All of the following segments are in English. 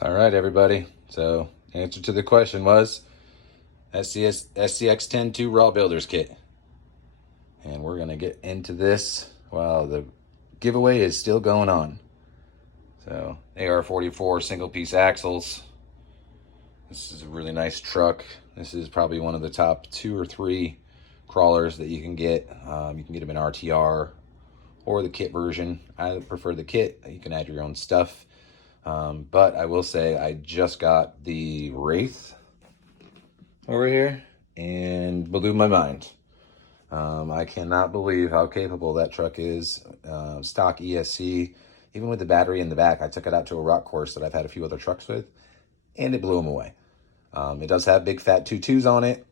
All right, everybody. So, answer to the question was SCX10ii Raw Builders Kit. And we're going to get into this while the giveaway is still going on. So, AR-44 single piece axles. This is a really nice truck. This is probably one of the top 2 or 3 crawlers that you can get. You can get them in RTR or the kit version. I prefer the kit. You can add your own stuff. But I will say I just got the Wraith over here and blew my mind. I cannot believe how capable that truck is. Stock ESC, even with the battery in the back. I took it out to a rock course that I've had a few other trucks with, and it blew them away. It does have big fat 22s on it.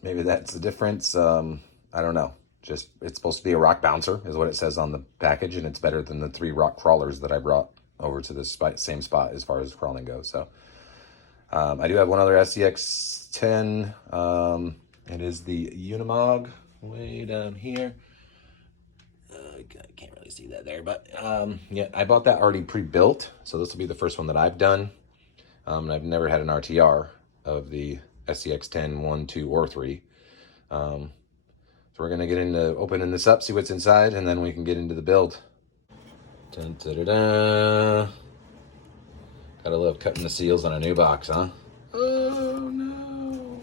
Maybe that's the difference. I don't know. Just, it's supposed to be a rock bouncer is what it says on the package, and it's better than the 3 rock crawlers that I brought over to this same spot as far as crawling goes. So I do have one other SCX10. It is the Unimog way down here. I can't really see that there, but yeah, I bought that already pre-built, so this will be the first one that I've done. And I've never had an RTR of the SCX10 1, 2, or 3. So we're gonna get into opening this up, see what's inside, and then we can get into the build. Dun, da, da, da. Gotta love cutting the seals on a new box, huh? Oh no!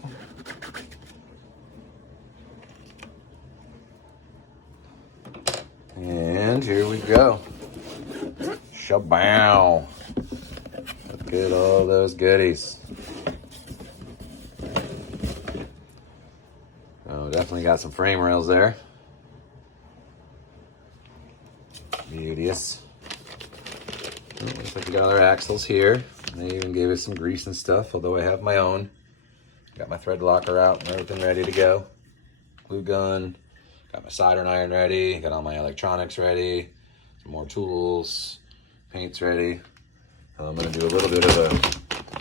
And here we go. Shabow! Look at all those goodies. Oh, definitely got some frame rails there. Beauteous. Oh, looks like we got our axles here. They even gave us some grease and stuff, although I have my own. Got my thread locker out and everything ready to go. Glue gun. Got my soldering iron ready. Got all my electronics ready. Some more tools. Paint's ready. I'm going to do a little bit of a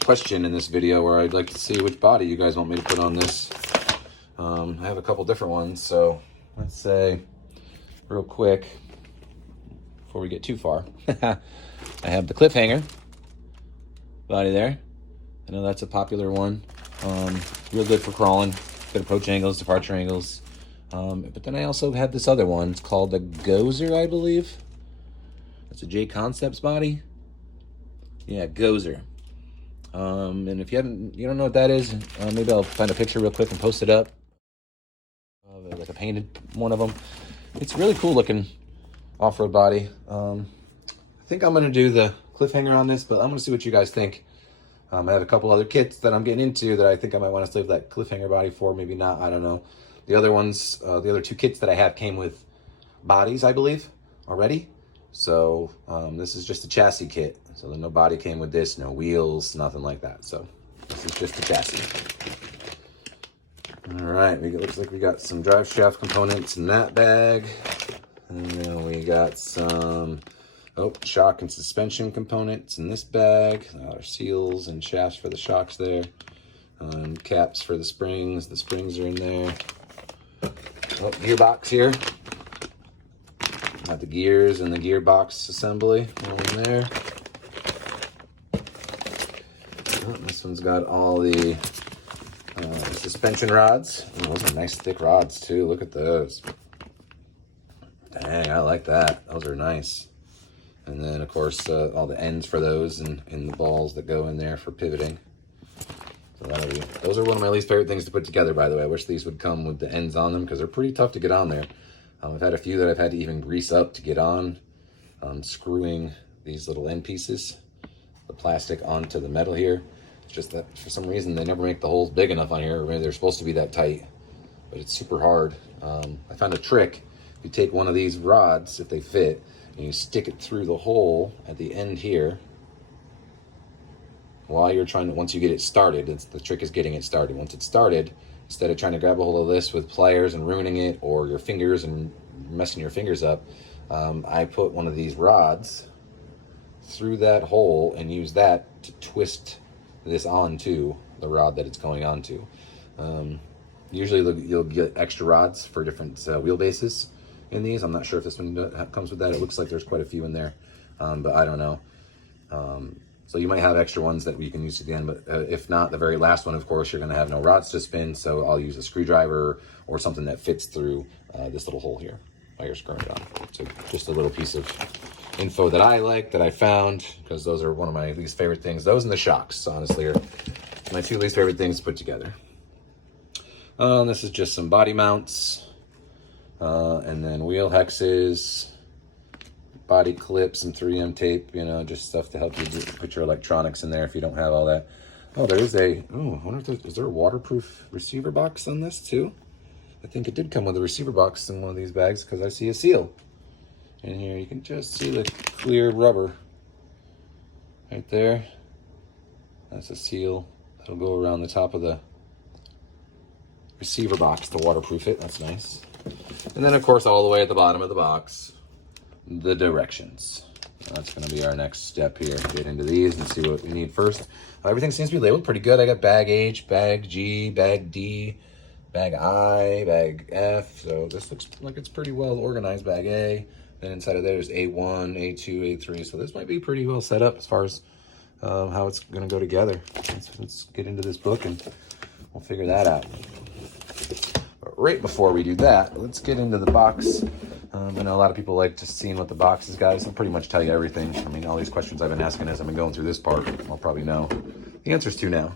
question in this video where I'd like to see which body you guys want me to put on this. I have a couple different ones, so let's say real quick before we get too far. I have the cliffhanger body there. I know that's a popular one. Real good for crawling, good approach angles, departure angles. But then I also have this other one. It's called the Gozer, I believe. It's a J Concepts body. Yeah, Gozer. And if you don't know what that is, maybe I'll find a picture real quick and post it up. Like a painted one of them. It's really cool looking off-road body. I think I'm going to do the cliffhanger on this, but I'm going to see what you guys think. I have a couple other kits that I'm getting into that I think I might want to save that cliffhanger body for. Maybe not. I don't know. The other ones, the other 2 kits that I have came with bodies, I believe, already. So this is just a chassis kit. So no body came with this, no wheels, nothing like that. So this is just a chassis. All right, it looks like we got some drive shaft components in that bag. And then we got some shock and suspension components in this bag. Our seals and shafts for the shocks there. Caps for the springs. The springs are in there. Gearbox here. Got the gears and the gearbox assembly in there. This one's got all the suspension rods. Oh, those are nice thick rods too. Look at those. Dang, I like that. Those are nice. And then of course all the ends for those and the balls that go in there for pivoting. So those are one of my least favorite things to put together, by the way. I wish these would come with the ends on them because they're pretty tough to get on there. I've had a few that I've had to even grease up to get on, screwing these little end pieces, the plastic onto the metal here. It's just that for some reason they never make the holes big enough on here, or maybe they're supposed to be that tight, but it's super hard. I found a trick. You take one of these rods, if they fit, and you stick it through the hole at the end here. While you're trying to, once you get it started, the trick is getting it started. Once it's started, instead of trying to grab a hold of this with pliers and ruining it, or your fingers and messing your fingers up, I put one of these rods through that hole and use that to twist this onto the rod that it's going onto. Usually you'll get extra rods for different wheelbases in these. I'm not sure if this one comes with that. It looks like there's quite a few in there, but I don't know. So you might have extra ones that you can use at the end, but if not, the very last one, of course, you're gonna have no rods to spin, so I'll use a screwdriver or something that fits through this little hole here while you're screwing it on. So just a little piece of info that I like, that I found, because those are one of my least favorite things. Those and the shocks, honestly, are my two least favorite things to put together. This is just some body mounts, and then wheel hexes, body clips, some 3M tape, you know, just stuff to help you put your electronics in there if you don't have all that. Oh, there is a, oh, I wonder if is there a waterproof receiver box on this too? I think it did come with a receiver box in one of these bags, because I see a seal. In here, you can just see the clear rubber right there. That's a seal that'll go around the top of the receiver box to waterproof it. That's nice. And then, of course, all the way at the bottom of the box, the directions. That's going to be our next step here. Get into these and see what we need first. Everything seems to be labeled pretty good. I got bag H, bag G, bag D, bag I, bag F. So this looks like it's pretty well organized. Bag A. Then inside of there is A1, A2, A3. So this might be pretty well set up as far as how it's going to go together. Let's get into this book and we'll figure that out. But right before we do that, let's get into the box. I know a lot of people like just seeing what the box is, guys. I'll pretty much tell you everything. I mean, all these questions I've been asking as I've been going through this part, I'll probably know the answers to now.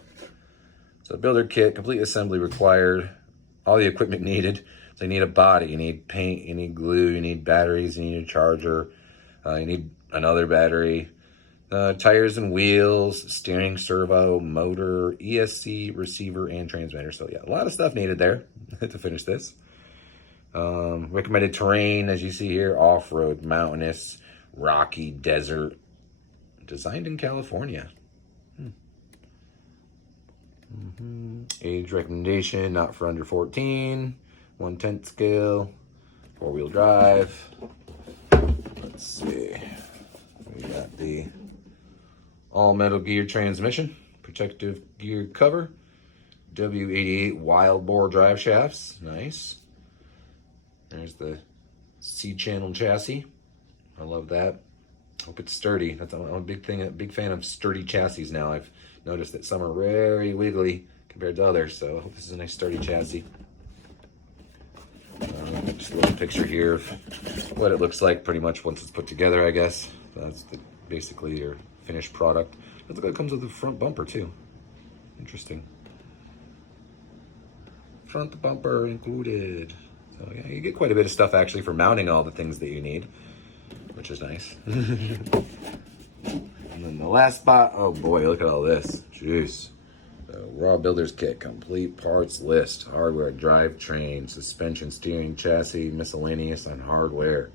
So builder kit, complete assembly required, all the equipment needed. So you need a body, you need paint, you need glue, you need batteries, you need a charger, you need another battery, tires and wheels, steering, servo, motor, ESC, receiver, and transmitter. So yeah, a lot of stuff needed there to finish this. Recommended terrain, as you see here, off-road, mountainous, rocky, desert, designed in California. Age recommendation, not for under 14, 1/10 scale, 4-wheel drive. Let's see, we got the all metal gear transmission, protective gear cover, W88 wild bore drive shafts, nice. There's the C-channel chassis. I love that. Hope it's sturdy. I'm a big fan of sturdy chassis now. I've noticed that some are very wiggly compared to others, so I hope this is a nice sturdy chassis. Just a little picture here of what it looks like pretty much once it's put together, I guess. That's basically your finished product. It looks like it comes with a front bumper too. Interesting. Front bumper included. So yeah, you get quite a bit of stuff actually for mounting all the things that you need, which is nice. And then the last spot, oh boy, look at all this. Jeez. The raw builder's kit, complete parts list, hardware, drivetrain, suspension, steering, chassis, miscellaneous, and hardware.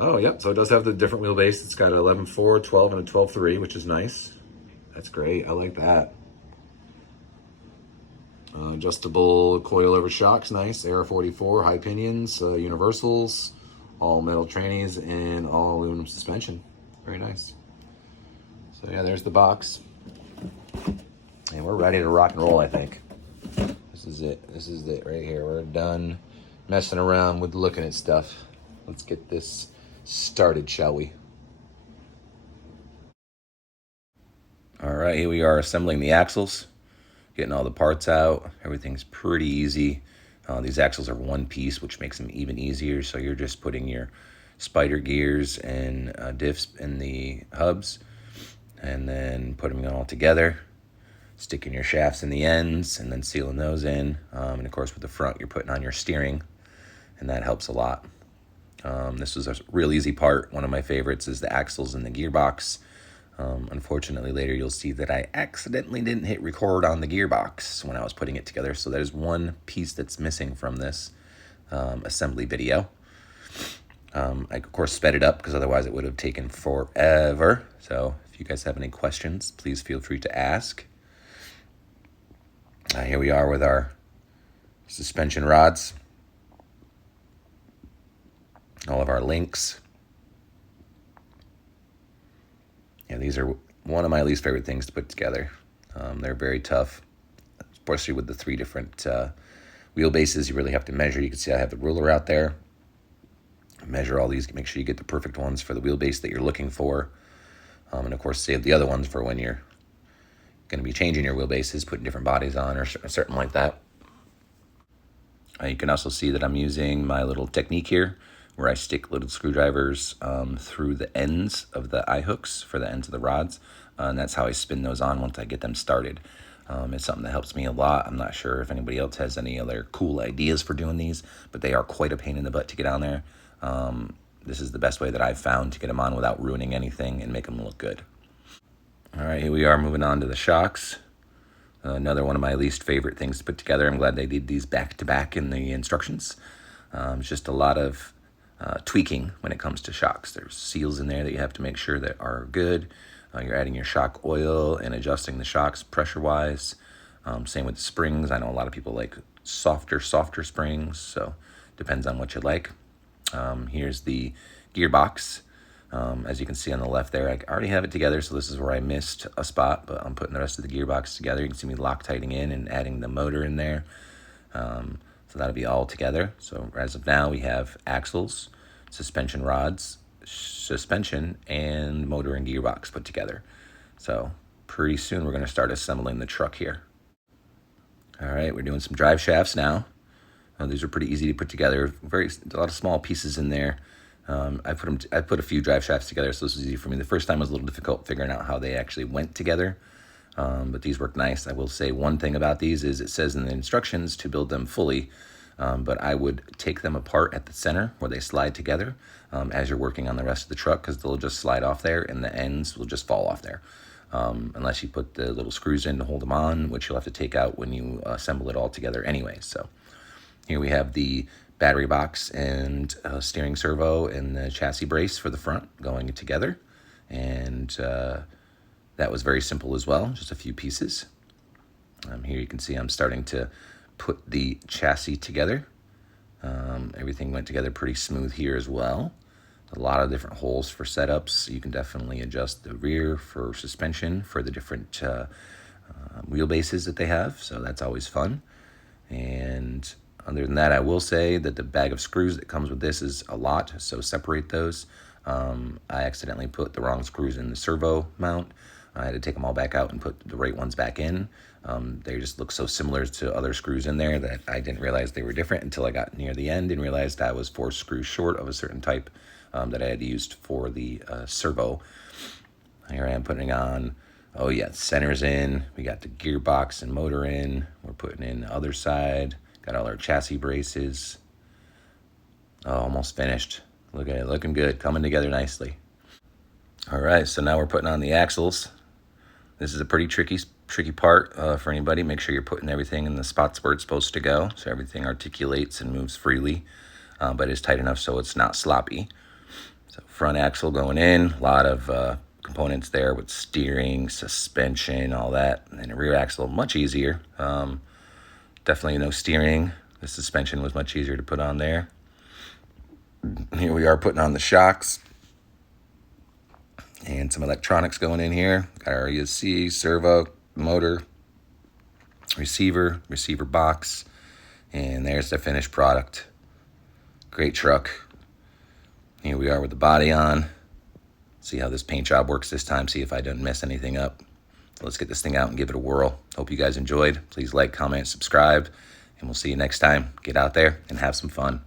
Oh, yep, so it does have the different wheelbase. It's got an 11.4, 12, and a 12.3, which is nice. That's great, I like that. Adjustable coilover shocks, nice. AR44, high pinions, universals, all metal trannies, and all aluminum suspension. Very nice. So yeah, there's the box. And we're ready to rock and roll, I think. This is it. This is it right here. We're done messing around with looking at stuff. Let's get this started, shall we? All right, here we are assembling the axles. Getting all the parts out. Everything's pretty easy. These axles are one piece, which makes them even easier. So you're just putting your spider gears and diffs in the hubs and then putting them all together, sticking your shafts in the ends and then sealing those in. And of course with the front, you're putting on your steering, and that helps a lot. This was a real easy part. One of my favorites is the axles and the gearbox. Unfortunately, later you'll see that I accidentally didn't hit record on the gearbox when I was putting it together. So there's one piece that's missing from this assembly video. I, of course, sped it up because otherwise it would have taken forever. So if you guys have any questions, please feel free to ask. Here we are with our suspension rods. All of our links. Yeah, these are one of my least favorite things to put together. They're very tough, especially with the 3 different wheelbases. You really have to measure. You can see I have the ruler out there. Measure all these, make sure you get the perfect ones for the wheelbase that you're looking for. And of course, save the other ones for when you're going to be changing your wheelbases, putting different bodies on or something like that. You can also see that I'm using my little technique here where I stick little screwdrivers through the ends of the eye hooks for the ends of the rods. And that's how I spin those on once I get them started. It's something that helps me a lot. I'm not sure if anybody else has any other cool ideas for doing these, but they are quite a pain in the butt to get on there. This is the best way that I've found to get them on without ruining anything and make them look good. All right, here we are moving on to the shocks. Another one of my least favorite things to put together. I'm glad they did these back to back in the instructions. It's just a lot of tweaking when it comes to shocks. There's seals in there that you have to make sure that are good. You're adding your shock oil and adjusting the shocks pressure-wise. Same with the springs. I know a lot of people like softer springs, so depends on what you like. Here's the gearbox. As you can see on the left there, I already have it together, so this is where I missed a spot, but I'm putting the rest of the gearbox together. You can see me Loctiting in and adding the motor in there. So that'll be all together. So as of now, we have axles, suspension rods, suspension, and motor and gearbox put together. So pretty soon we're going to start assembling the truck here. All right, we're doing some drive shafts now. These are pretty easy to put together. A lot of small pieces in there. I put a few drive shafts together, so this was easy for me. The first time was a little difficult figuring out how they actually went together, but these work nice. I will say one thing about these is it says in the instructions to build them fully, but I would take them apart at the center where they slide together as you're working on the rest of the truck, because they'll just slide off there and the ends will just fall off there. Unless you put the little screws in to hold them on, which you'll have to take out when you assemble it all together anyway. So here we have the battery box and steering servo and the chassis brace for the front going together. And that was very simple as well, just a few pieces. Here you can see I'm starting to put the chassis together. Everything went together pretty smooth here as well. A lot of different holes for setups. You can definitely adjust the rear for suspension for the different wheelbases that they have, so that's always fun. And other than that, I will say that the bag of screws that comes with this is a lot, so separate those. I accidentally put the wrong screws in the servo mount. I had to take them all back out and put the right ones back in. They just look so similar to other screws in there that I didn't realize they were different until I got near the end and realized I was 4 screws short of a certain type that I had used for the servo. Here I am putting on, oh yeah, center's in. We got the gearbox and motor in. We're putting in the other side. Got all our chassis braces. Oh, almost finished. Look at it, looking good, coming together nicely. All right, so now we're putting on the axles. This is a pretty tricky part for anybody. Make sure you're putting everything in the spots where it's supposed to go, so everything articulates and moves freely, but is tight enough so it's not sloppy. So front axle going in, a lot of components there with steering, suspension, all that. And then the rear axle, much easier. Definitely no steering. The suspension was much easier to put on there. Here we are putting on the shocks. And some electronics going in here. Got our ESC, servo, motor, receiver box. And there's the finished product. Great truck. Here we are with the body on. See how this paint job works this time. See if I didn't mess anything up. Let's get this thing out and give it a whirl. Hope you guys enjoyed. Please like, comment, subscribe, and we'll see you next time. Get out there and have some fun.